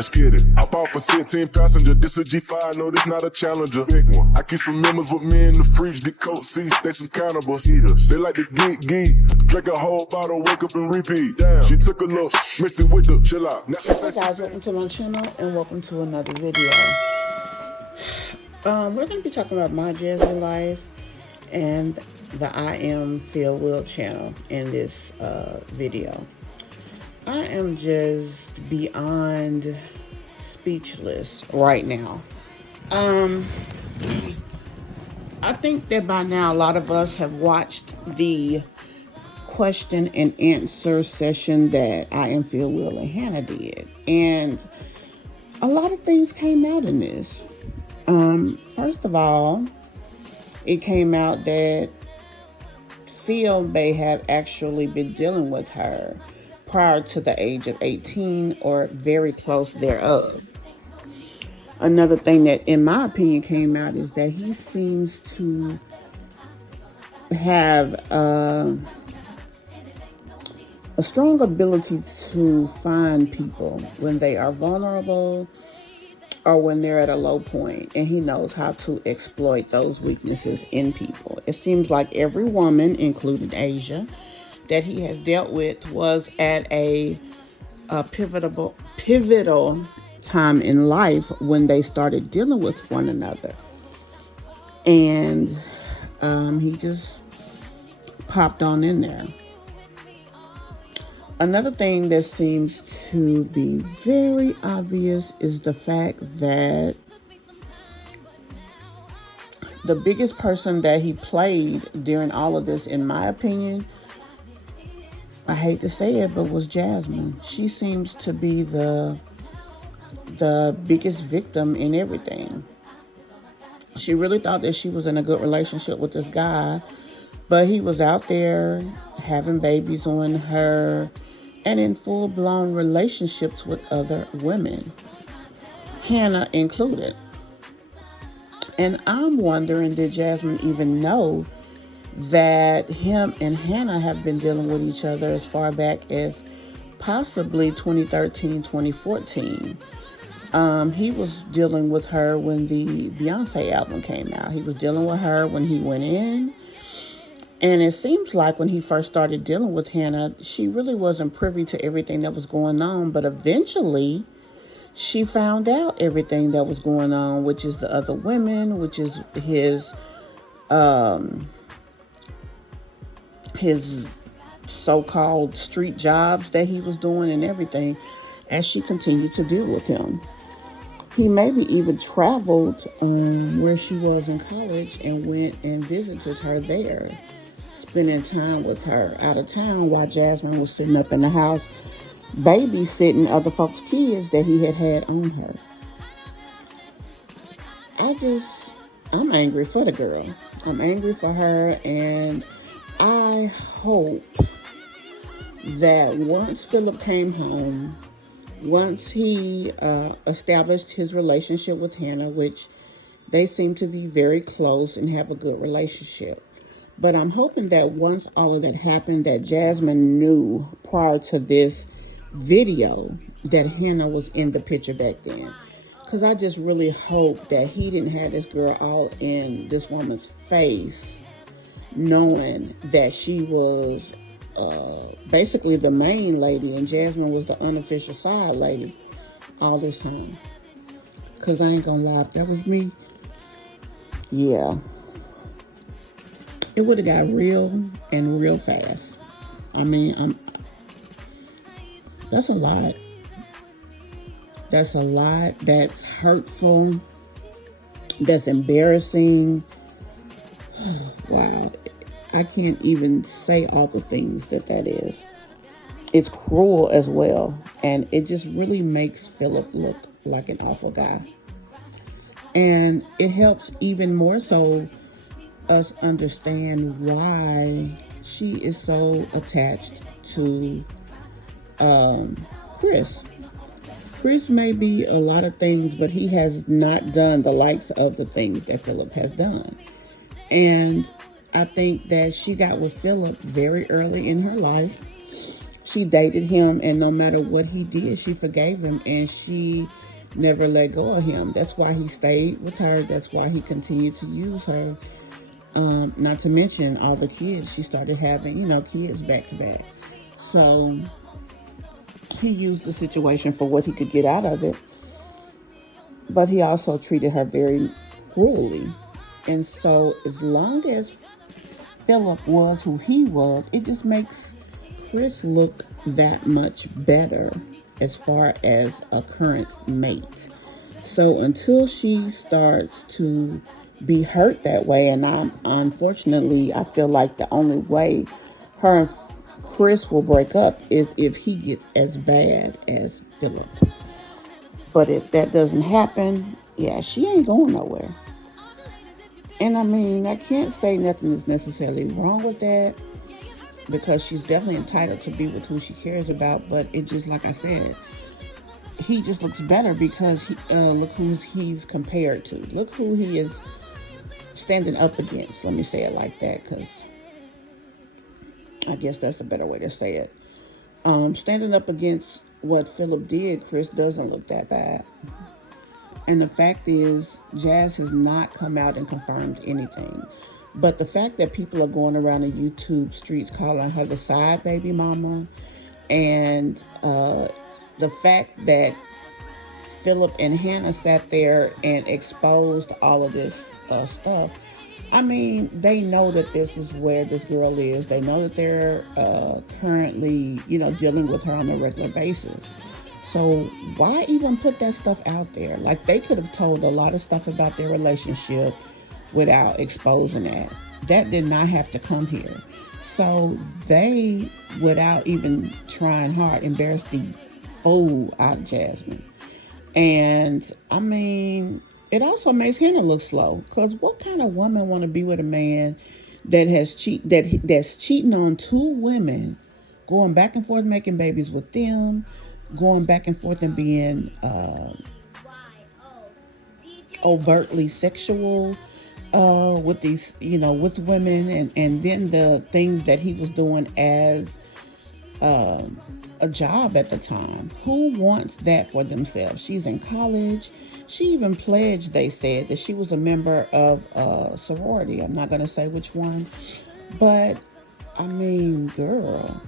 let's get it. I bought for 16 passenger, this a G5, no, this not a Challenger. Big one. I keep some members with me in the fridge, the coat seats, they some cannibals. Eaters. They like to geek, drink a whole bottle, wake up and repeat. Damn, she took a look, mixed it with the chill out. Now she Hey guys, welcome to my channel and welcome to another video. We're going to be talking about my Jazzy life and the I Am Phillip channel in this video. I am just beyond speechless right now. I think that by now a lot of us have watched the question and answer session that I Am Phillip and Hannah did, and a lot of things came out in this. First of all, it came out that Phil may have actually been dealing with her prior to the age of 18 or very close thereof. Another thing that, in my opinion, came out is that he seems to have a strong ability to find people when they are vulnerable or when they're at a low point, and he knows how to exploit those weaknesses in people. It seems like every woman, including Azsia, that he has dealt with was at a pivotal time in life when they started dealing with one another. And he just popped on in there. Another thing that seems to be very obvious is the fact that the biggest person that he played during all of this, in my opinion, I hate to say it, but was Jasmine. She seems to be the biggest victim in everything. She really thought that she was in a good relationship with this guy, but he was out there having babies on her and in full-blown relationships with other women, Hannah included. And I'm wondering, did Jasmine even know that him and Hannah have been dealing with each other as far back as possibly 2013, 2014? He was dealing with her when the Beyoncé album came out. He was dealing with her when he went in. And it seems like when he first started dealing with Hannah, she really wasn't privy to everything that was going on. But eventually, she found out everything that was going on, which is the other women, which is his so-called street jobs that he was doing and everything, as she continued to deal with him. He maybe even traveled where she was in college and went and visited her there, spending time with her out of town while Jasmine was sitting up in the house babysitting other folks' kids that he had on her. I'm angry for the girl. I'm angry for her, and I hope that once Phillip came home, once he established his relationship with Hannah, which they seem to be very close and have a good relationship. But I'm hoping that once all of that happened, that Jasmine knew prior to this video that Hannah was in the picture back then. Because I just really hope that he didn't have this girl all in this woman's face, knowing that she was basically the main lady and Jasmine was the unofficial side lady all this time. Because I ain't gonna lie, if that was me, yeah, it would have got real and real fast. I mean, that's a lot. That's a lot. That's hurtful. That's embarrassing. Wow. I can't even say all the things that is. It's cruel as well. And it just really makes Phillip look like an awful guy. And it helps even more so us understand why she is so attached to Chris. Chris may be a lot of things, but he has not done the likes of the things that Phillip has done. And I think that she got with Phillip very early in her life. She dated him, and no matter what he did, she forgave him, and she never let go of him. That's why he stayed with her. That's why he continued to use her. Not to mention all the kids. She started having, kids back to back. So he used the situation for what he could get out of it. But he also treated her very cruelly. And so as long as Phillip was who he was, it just makes Chris look that much better as far as a current mate. So until she starts to be hurt that way, and unfortunately, I feel like the only way her and Chris will break up is if he gets as bad as Phillip. But if that doesn't happen, yeah, she ain't going nowhere. And I mean, I can't say nothing is necessarily wrong with that, because she's definitely entitled to be with who she cares about. But it just, like I said, he just looks better because look who he's compared to. Look who he is standing up against. Let me say it like that, because I guess that's a better way to say it. Standing up against what Phillip did, Chris doesn't look that bad. And the fact is, Jazz has not come out and confirmed anything. But the fact that people are going around the YouTube streets calling her the side baby mama, and the fact that Phillip and Hannah sat there and exposed all of this stuff, I mean, they know that this is where this girl is. They know that they're currently, dealing with her on a regular basis. So why even put that stuff out there? Like, they could have told a lot of stuff about their relationship without exposing that. That did not have to come here. So they, without even trying hard, embarrassed the fool out of Jasmine. And I mean, it also makes Hannah look slow, because what kind of woman want to be with a man that has that's cheating on two women, going back and forth making babies with them, going back and forth and being overtly sexual with these, with women, and then the things that he was doing as a job at the time. Who wants that for themselves? She's in college. She even pledged, they said, that she was a member of a sorority. I'm not going to say which one, but I mean, girl,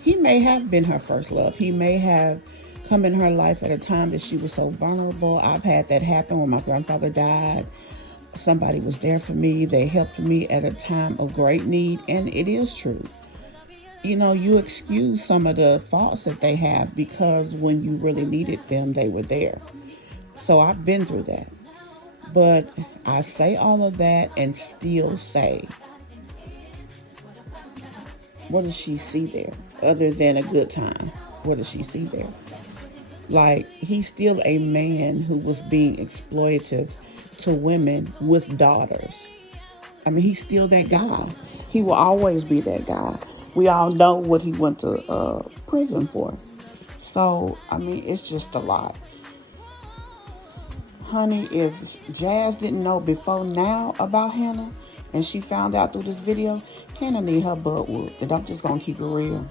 he may have been her first love. He may have come in her life at a time that she was so vulnerable. I've had that happen when my grandfather died. Somebody was there for me. They helped me at a time of great need, and it is true. You excuse some of the faults that they have because when you really needed them, they were there. So I've been through that. But I say all of that and still say, what does she see there other than a good time? What does she see there? Like, he's still a man who was being exploitive to women with daughters. I mean, he's still that guy. He will always be that guy. We all know what he went to prison for. So, I mean, it's just a lot. Honey, if Jazz didn't know before now about Hannah, and she found out through this video, Hannah need her butt whooped. And I'm just going to keep it real.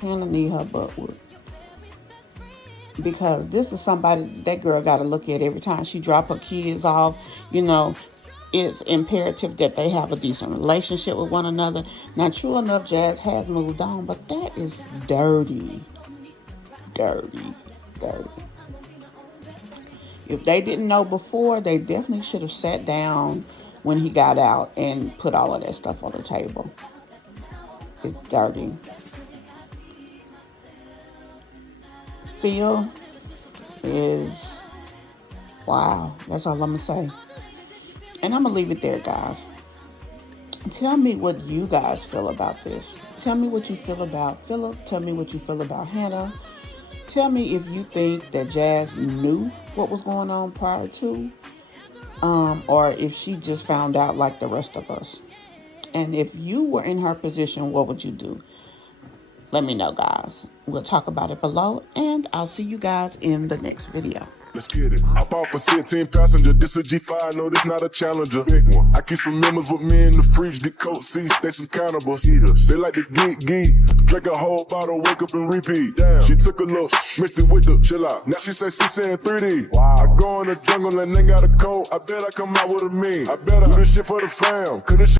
Hannah need her butt whooped. Because this is somebody that girl got to look at every time she drop her kids off. It's imperative that they have a decent relationship with one another. Now, true enough, Jazz has moved on, but that is dirty. Dirty. If they didn't know before, they definitely should have sat down when he got out and put all of that stuff on the table. It's dirty. Phil is, wow, that's all I'm going to say. And I'm going to leave it there, guys. Tell me what you guys feel about this. Tell me what you feel about Phillip. Tell me what you feel about Hannah. Tell me if you think that Jazz knew what was going on prior to, or if she just found out like the rest of us. And if you were in her position, what would you do? Let me know, guys. We'll talk about it below, and I'll see you guys in the next video. Let's get it. Hop off a 16 passenger, this a G5, no, this not a Challenger. Big one. I keep some members with me in the fridge, the coat seats, they some cannibals. Eaters. They like to geek, drink a whole bottle, wake up and repeat. Damn, she took a look, mixed it with the chill out. Now she say she saying 3D. Wow. I go in the jungle and they got a coat, I bet I come out with a mean. I better do this shit for the fam, cause this shit